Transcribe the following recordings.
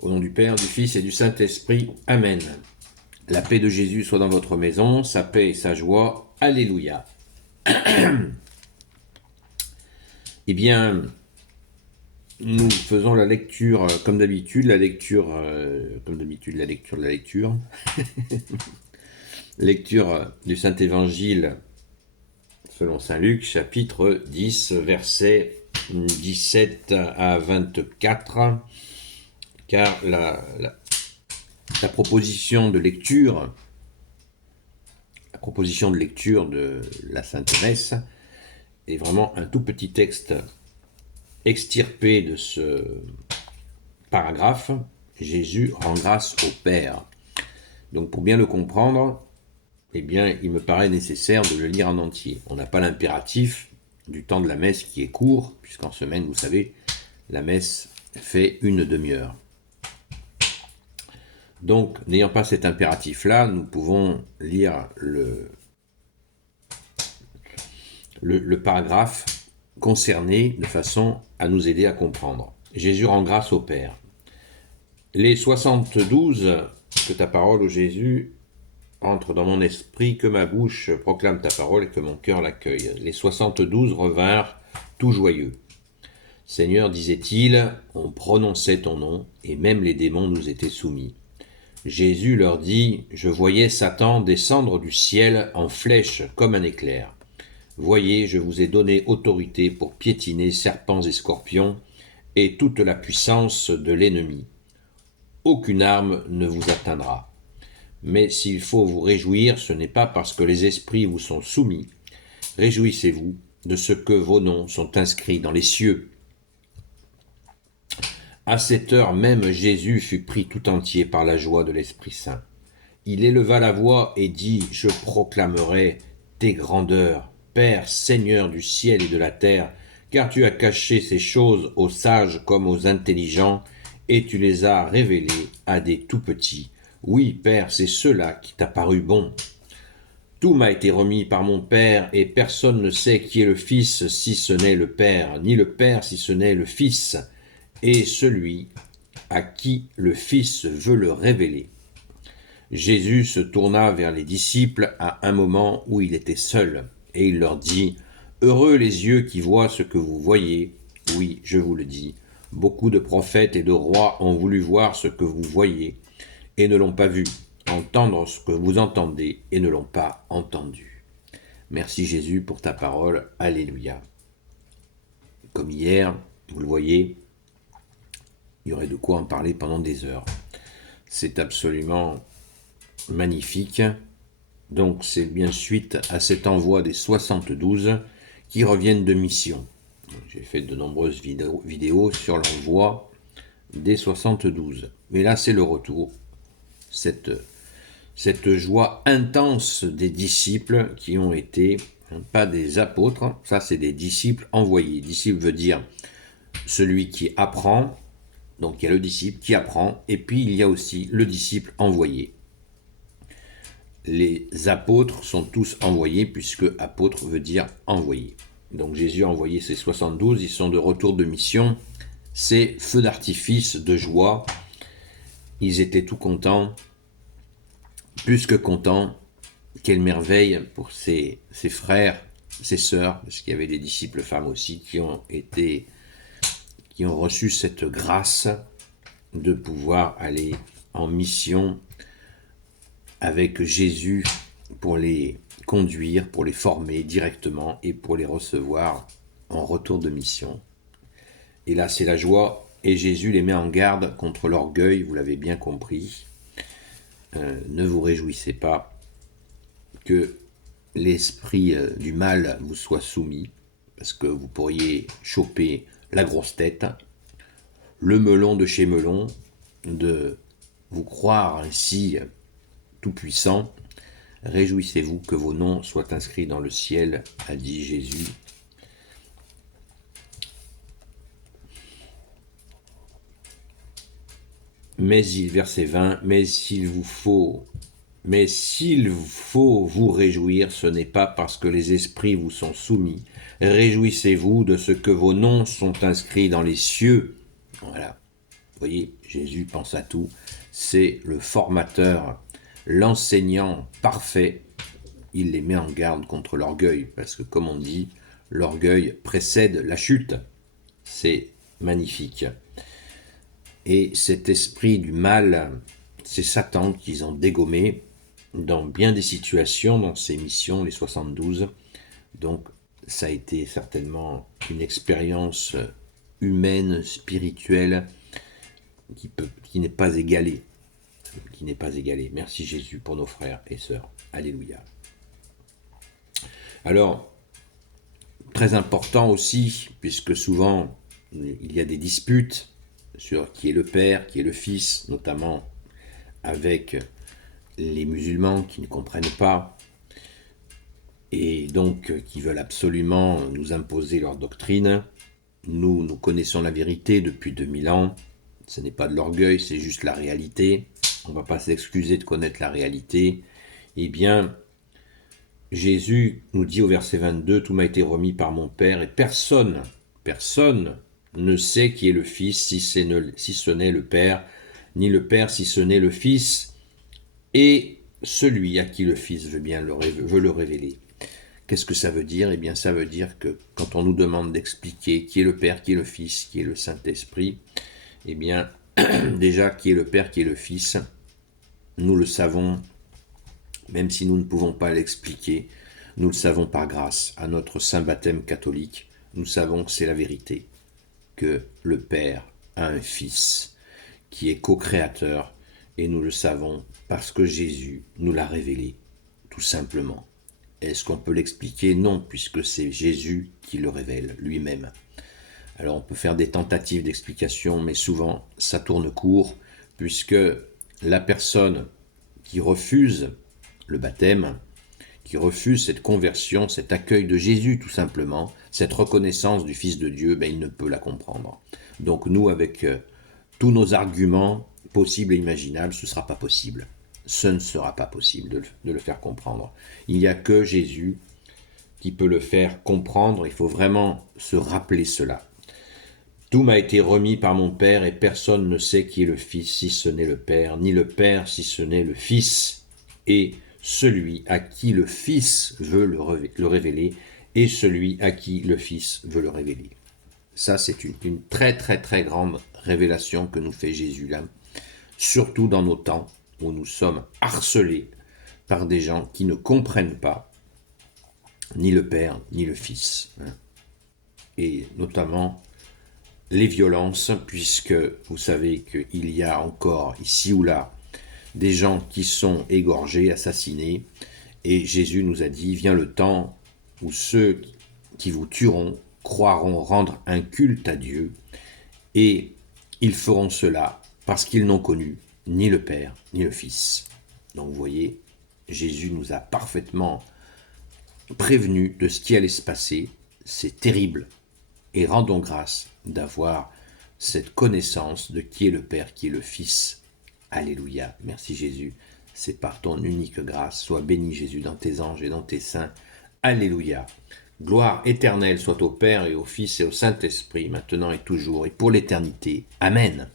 Au nom du Père, du Fils et du Saint-Esprit. Amen. La paix de Jésus soit dans votre maison, sa paix et sa joie. Alléluia. Eh bien, nous faisons la lecture, comme d'habitude, la lecture de la lecture. Lecture du Saint-Évangile selon Saint Luc, chapitre 10, versets 17 à 24, car la proposition de lecture de la Sainte Messe est vraiment un tout petit texte extirpé de ce paragraphe. Jésus rend grâce au Père. Donc pour bien le comprendre, eh bien, il me paraît nécessaire de le lire en entier. On n'a pas l'impératif du temps de la messe qui est court, puisqu'en semaine, vous savez, la messe fait une demi-heure. Donc, n'ayant pas cet impératif-là, nous pouvons lire le paragraphe concerné de façon à nous aider à comprendre. Jésus rend grâce au Père. Les 72 que ta parole, ô Jésus, entre dans mon esprit, que ma bouche proclame ta parole et que mon cœur l'accueille. Les 72 revinrent tout joyeux. Seigneur, disait-il, on prononçait ton nom, et même les démons nous étaient soumis. Jésus leur dit, je voyais Satan descendre du ciel en flèche comme un éclair. Voyez, je vous ai donné autorité pour piétiner serpents et scorpions, et toute la puissance de l'ennemi. Aucune arme ne vous atteindra. Mais s'il faut vous réjouir, ce n'est pas parce que les esprits vous sont soumis. Réjouissez-vous de ce que vos noms sont inscrits dans les cieux. À cette heure même, Jésus fut pris tout entier par la joie de l'Esprit Saint. Il éleva la voix et dit, je proclamerai tes grandeurs, Père, Seigneur du ciel et de la terre, car tu as caché ces choses aux sages comme aux intelligents, et tu les as révélées à des tout-petits. Oui, Père, c'est cela qui t'a paru bon. Tout m'a été remis par mon Père, et personne ne sait qui est le Fils si ce n'est le Père, ni le Père si ce n'est le Fils, et celui à qui le Fils veut le révéler. Jésus se tourna vers les disciples à un moment où il était seul, et il leur dit, « Heureux les yeux qui voient ce que vous voyez. Oui, je vous le dis, beaucoup de prophètes et de rois ont voulu voir ce que vous voyez, et ne l'ont pas vu, entendre ce que vous entendez, et ne l'ont pas entendu. » Merci Jésus pour ta parole. Alléluia. Comme hier, vous le voyez, il y aurait de quoi en parler pendant des heures. C'est absolument magnifique. Donc c'est bien suite à cet envoi des 72 qui reviennent de mission. J'ai fait de nombreuses vidéos sur l'envoi des 72. Mais là c'est le retour. Cette joie intense des disciples qui ont été, pas des apôtres, ça c'est des disciples envoyés. Disciple veut dire celui qui apprend. Donc il y a le disciple qui apprend, et puis il y a aussi le disciple envoyé. Les apôtres sont tous envoyés, puisque apôtre veut dire envoyé. Donc Jésus a envoyé ses 72, ils sont de retour de mission. C'est feu d'artifice de joie. Ils étaient tout contents, plus que contents. Quelle merveille pour ses frères, ses sœurs, parce qu'il y avait des disciples femmes aussi qui ont reçu cette grâce de pouvoir aller en mission avec Jésus pour les conduire, pour les former directement et pour les recevoir en retour de mission. Et là, c'est la joie, et Jésus les met en garde contre l'orgueil, vous l'avez bien compris. Ne vous réjouissez pas que l'esprit du mal vous soit soumis, parce que vous pourriez choper la grosse tête, le melon de chez Melon, de vous croire ainsi tout-puissant. Réjouissez-vous que vos noms soient inscrits dans le ciel, a dit Jésus. Verset 20, mais s'il vous faut vous réjouir, ce n'est pas parce que les esprits vous sont soumis. Réjouissez-vous de ce que vos noms sont inscrits dans les cieux. Voilà. voyez, Jésus pense à tout. C'est le formateur, l'enseignant parfait. Il les met en garde contre l'orgueil, parce que comme on dit, l'orgueil précède la chute. C'est magnifique. Et cet esprit du mal, c'est Satan qu'ils ont dégommé dans bien des situations, dans ses missions, les 72. Donc ça a été certainement une expérience humaine, spirituelle, qui n'est pas égalée. Qui n'est pas égalée. Merci Jésus pour nos frères et sœurs. Alléluia. Alors, très important aussi, puisque souvent il y a des disputes sur qui est le Père, qui est le Fils, notamment avec les musulmans qui ne comprennent pas et donc qui veulent absolument nous imposer leur doctrine. Nous connaissons la vérité depuis 2000 ans. Ce n'est pas de l'orgueil, c'est juste la réalité. On ne va pas s'excuser de connaître la réalité. Eh bien, Jésus nous dit au verset 22, « Tout m'a été remis par mon Père, et personne ne sait qui est le Fils si ce n'est le Père, ni le Père si ce n'est le Fils, et celui à qui le Fils veut le révéler. » Qu'est-ce que ça veut dire? Eh bien, ça veut dire que quand on nous demande d'expliquer qui est le Père, qui est le Fils, qui est le Saint-Esprit, eh bien, déjà, qui est le Père, qui est le Fils, nous le savons, même si nous ne pouvons pas l'expliquer, nous le savons par grâce à notre saint baptême catholique. Nous savons que c'est la vérité, que le Père a un Fils qui est co-créateur, et nous le savons parce que Jésus nous l'a révélé, tout simplement. Est-ce qu'on peut l'expliquer? Non, puisque c'est Jésus qui le révèle lui-même. Alors on peut faire des tentatives d'explication, mais souvent ça tourne court, puisque la personne qui refuse le baptême, qui refuse cette conversion, cet accueil de Jésus tout simplement, cette reconnaissance du Fils de Dieu, il ne peut la comprendre. Donc nous, avec tous nos arguments possibles et imaginables, ce ne sera pas possible. Ce ne sera pas possible de le faire comprendre. Il n'y a que Jésus qui peut le faire comprendre. Il faut vraiment se rappeler cela. Tout m'a été remis par mon Père, et personne ne sait qui est le Fils si ce n'est le Père, ni le Père si ce n'est le Fils, et celui à qui le Fils veut le révéler, et celui à qui le Fils veut le révéler. Ça, c'est une très très très grande révélation que nous fait Jésus là, surtout dans nos temps où nous sommes harcelés par des gens qui ne comprennent pas ni le Père ni le Fils. Et notamment les violences, puisque vous savez qu'il y a encore ici ou là des gens qui sont égorgés, assassinés, et Jésus nous a dit, vient le temps où ceux qui vous tueront croiront rendre un culte à Dieu, et ils feront cela parce qu'ils n'ont connu ni le Père ni le Fils. Donc vous voyez, Jésus nous a parfaitement prévenus de ce qui allait se passer. C'est terrible, et rendons grâce d'avoir cette connaissance de qui est le Père, qui est le Fils. Alléluia, merci Jésus, c'est par ton unique grâce. Sois béni Jésus dans tes anges et dans tes saints. Alléluia. Gloire éternelle soit au Père et au Fils et au Saint-Esprit, maintenant et toujours et pour l'éternité. Amen.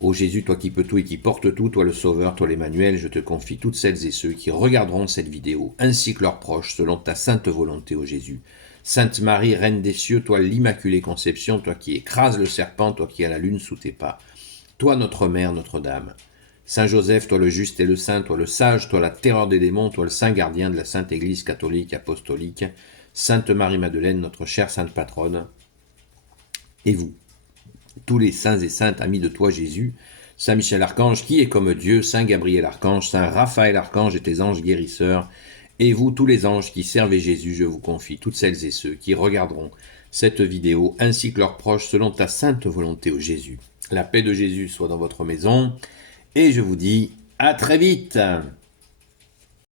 Ô Jésus, toi qui peux tout et qui portes tout, toi le Sauveur, toi l'Emmanuel, je te confie toutes celles et ceux qui regarderont cette vidéo, ainsi que leurs proches, selon ta sainte volonté, ô Jésus. Sainte Marie, Reine des cieux, toi l'Immaculée Conception, toi qui écrases le serpent, toi qui as la lune sous tes pas, toi notre Mère, Notre-Dame. Saint Joseph, toi le juste et le saint, toi le sage, toi la terreur des démons, toi le saint gardien de la Sainte Église catholique apostolique, Sainte Marie-Madeleine, notre chère sainte patronne, et vous, tous les saints et saintes amis de toi Jésus, Saint Michel Archange qui est comme Dieu, Saint Gabriel Archange, Saint Raphaël Archange et tes anges guérisseurs, et vous tous les anges qui servez Jésus, je vous confie toutes celles et ceux qui regarderont cette vidéo, ainsi que leurs proches, selon ta sainte volonté, ô Jésus. La paix de Jésus soit dans votre maison, et je vous dis à très vite.